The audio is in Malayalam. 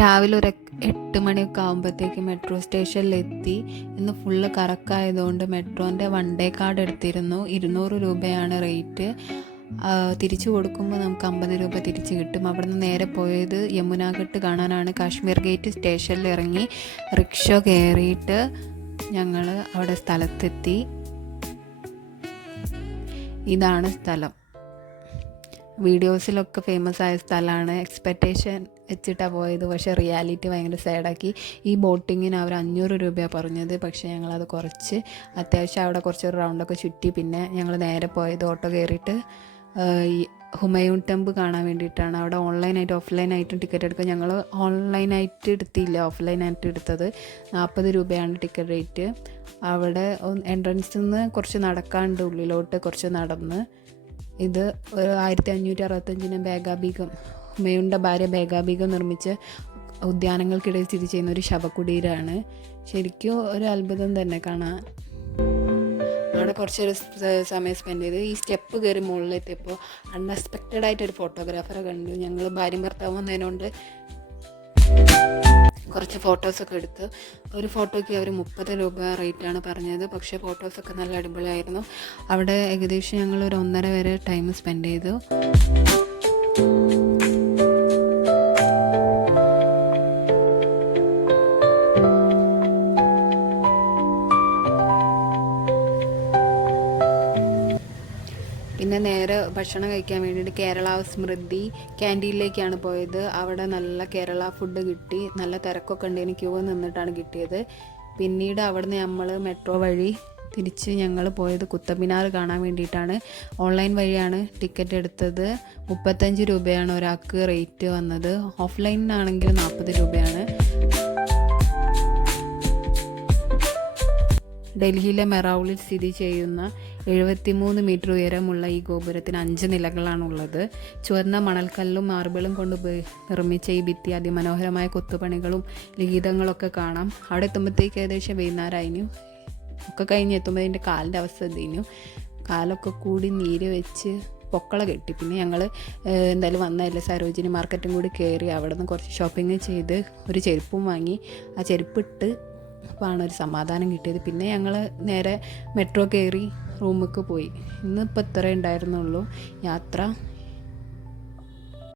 രാവിലെ ഒരു 8 മണിയൊക്കെ ആകുമ്പോഴത്തേക്ക് മെട്രോ സ്റ്റേഷനിലെത്തി. ഇന്ന് ഫുള്ള് കറക്കമായതുകൊണ്ട് മെട്രോൻ്റെ വൺ ഡേ കാർഡ് എടുത്തിരുന്നു. 200 രൂപയാണ് റേറ്റ്. തിരിച്ചു കൊടുക്കുമ്പോൾ നമുക്ക് 50 രൂപ തിരിച്ച് കിട്ടും. അവിടെ നിന്ന് നേരെ പോയത് യമുനാഘട്ട് കാണാനാണ്. കാശ്മീർ ഗേറ്റ് സ്റ്റേഷനിൽ ഇറങ്ങി റിക്ഷ കയറിയിട്ട് ഞങ്ങൾ അവിടെ സ്ഥലത്തെത്തി. ഇതാണ് സ്ഥലം. വീഡിയോസിലൊക്കെ ഫേമസ് ആയ സ്ഥലമാണ്. എക്സ്പെക്റ്റേഷൻ വെച്ചിട്ടാണ് പോയത്, പക്ഷേ റിയാലിറ്റി ഭയങ്കര സാഡാക്കി. ഈ ബോട്ടിങ്ങിന് അവർ 500 രൂപയാണ് പറഞ്ഞത്, പക്ഷേ ഞങ്ങളത് കുറച്ച് അത്യാവശ്യം അവിടെ കുറച്ചൊരു റൗണ്ടൊക്കെ ചുറ്റി. പിന്നെ ഞങ്ങൾ നേരെ പോയത് ഓട്ടോ കയറിയിട്ട് ഈ ഹുമയൂൺ ടെമ്പിൾ കാണാൻ വേണ്ടിയിട്ടാണ്. അവിടെ ഓൺലൈനായിട്ട് ഓഫ്ലൈനായിട്ടും ടിക്കറ്റ് എടുക്കുക. ഞങ്ങൾ ഓൺലൈനായിട്ട് എടുത്തില്ല, ഓഫ്ലൈനായിട്ട് എടുത്തത്. 40 രൂപയാണ് ടിക്കറ്റ് റേറ്റ്. അവിടെ എൻട്രൻസിൽ നിന്ന് കുറച്ച് നടക്കാണ്ട്, ഉള്ളിലോട്ട് കുറച്ച് നടന്ന്. ഇത് 1565 ബേഗാബീഗം, ഹുമയൂണിൻ്റെ ഭാര്യ ബേഗാബീഗം നിർമ്മിച്ച ഉദ്യാനങ്ങൾക്കിടയിൽ സ്ഥിതി ചെയ്യുന്ന ഒരു ശവകുടീരമാണ്. ശരിക്കും ഒരു അത്ഭുതം തന്നെ കാണാൻ. അവിടെ കുറച്ചൊരു സമയം സ്പെൻഡ് ചെയ്ത് ഈ സ്റ്റെപ്പ് കയറി മുകളിലെത്തിയപ്പോൾ അൺഎക്സ്പെക്റ്റഡായിട്ടൊരു ഫോട്ടോഗ്രാഫറെ കണ്ടു. ഞങ്ങൾ ഭാര്യയും ഭർത്താവും വന്നതിനോണ്ട് കുറച്ച് ഫോട്ടോസൊക്കെ എടുത്ത്. ഒരു ഫോട്ടോയ്ക്ക് അവർ 30 രൂപ റേറ്റാണ് പറഞ്ഞത്, പക്ഷേ ഫോട്ടോസൊക്കെ നല്ല അടിപൊളിയായിരുന്നു. അവിടെ ഏകദേശം ഞങ്ങൾ ഒരു 1.5 വരെ ടൈം സ്പെൻഡ് ചെയ്തു. പിന്നെ നേരെ ഭക്ഷണം കഴിക്കാൻ വേണ്ടിയിട്ട് കേരള സ്മൃതി ക്യാൻറ്റീനിലേക്കാണ് പോയത്. അവിടെ നല്ല കേരള ഫുഡ് കിട്ടി. നല്ല തിരക്കൊക്കെ ഉണ്ട്, എനിക്ക് ക്യൂ നിന്നിട്ടാണ് കിട്ടിയത്. പിന്നീട് അവിടുന്ന് നമ്മൾ മെട്രോ വഴി തിരിച്ച് ഞങ്ങൾ പോയത് കുത്തബ് മിനാർ കാണാൻ വേണ്ടിയിട്ടാണ്. ഓൺലൈൻ വഴിയാണ് ടിക്കറ്റ് എടുത്തത്. 35 രൂപയാണ് ഒരാൾക്ക് റേറ്റ് വന്നത്. ഓഫ്ലൈനാണെങ്കിൽ 40 രൂപയാണ്. ഡൽഹിയിലെ മെറൗളിൽ സ്ഥിതി ചെയ്യുന്ന 73 മീറ്റർ ഉയരമുള്ള ഈ ഗോപുരത്തിന് 5 നിലകളാണുള്ളത്. ചുവന്ന മണൽക്കല്ലും മാർബിളും കൊണ്ട് നിർമ്മിച്ച ഈ ഭിത്തി അതിമനോഹരമായ കൊത്തുപണികളും ലിഖിതങ്ങളൊക്കെ കാണാം. അവിടെ എത്തുമ്പോഴത്തേക്ക് ഏകദേശം വൈകുന്നേരമായിരുന്നു. ഒക്കെ കഴിഞ്ഞ് എത്തുമ്പോൾ അതിൻ്റെ കാലിൻ്റെ അവസ്ഥ എന്തിനു, കാലൊക്കെ കൂടി നീര് വെച്ച് പൊക്കള കെട്ടി. പിന്നെ ഞങ്ങൾ എന്തായാലും വന്നതല്ലേ, സരോജിനി മാർക്കറ്റും കൂടി കയറി അവിടെ നിന്ന് കുറച്ച് ഷോപ്പിംഗ് ചെയ്ത് ഒരു ചെരുപ്പും വാങ്ങി. ആ ചെരുപ്പിട്ട് അപ്പോഴാണ് ഒരു സമാധാനം കിട്ടിയത്. പിന്നെ ഞങ്ങൾ നേരെ മെട്രോ കയറി റൂമിലേക്ക് പോയി. ഇന്നിപ്പോൾ ഇത്രേ ഉണ്ടായിരുന്നുള്ളൂ യാത്ര.